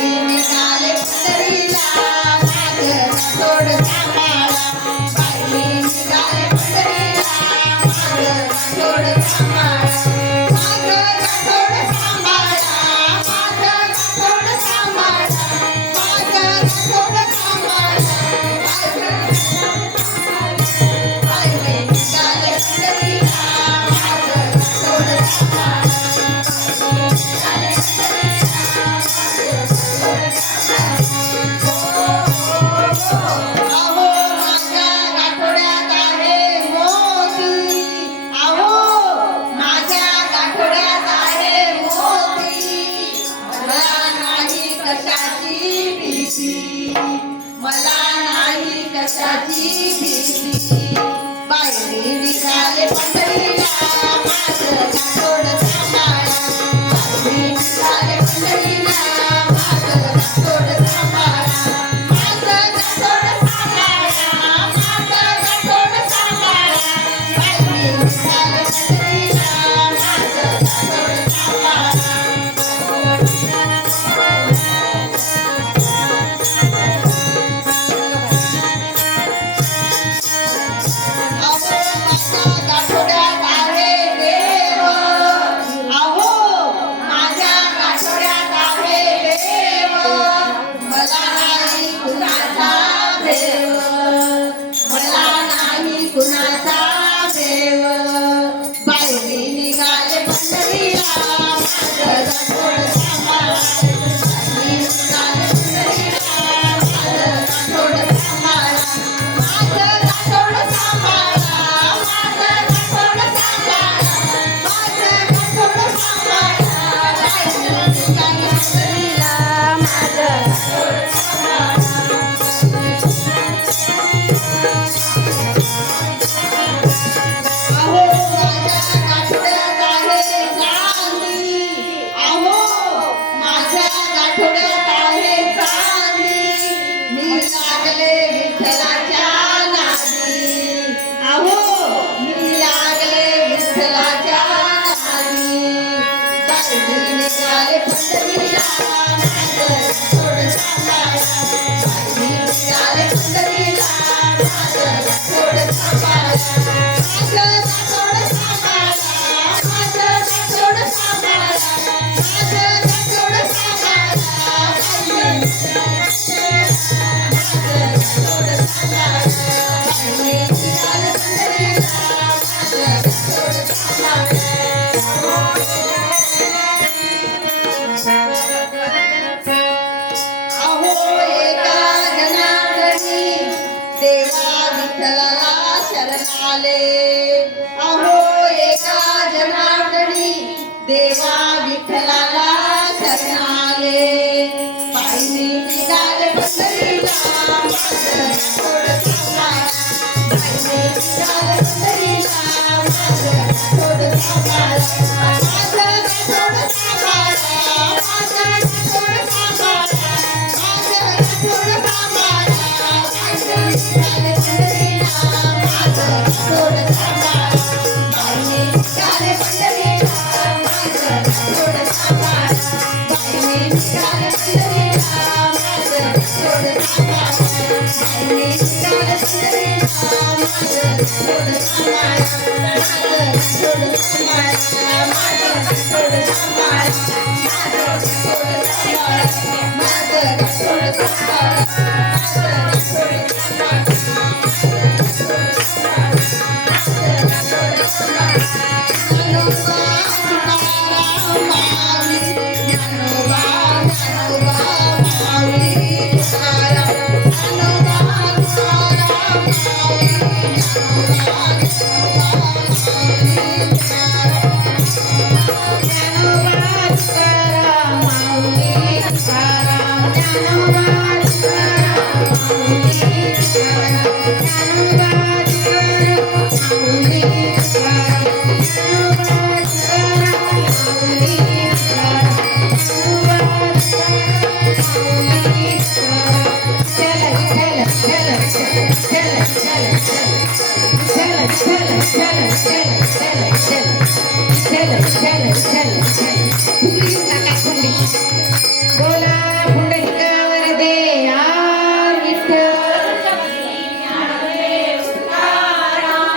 Yeah. aqui. शरण अहो एका जनार्दनी देवा Thank you.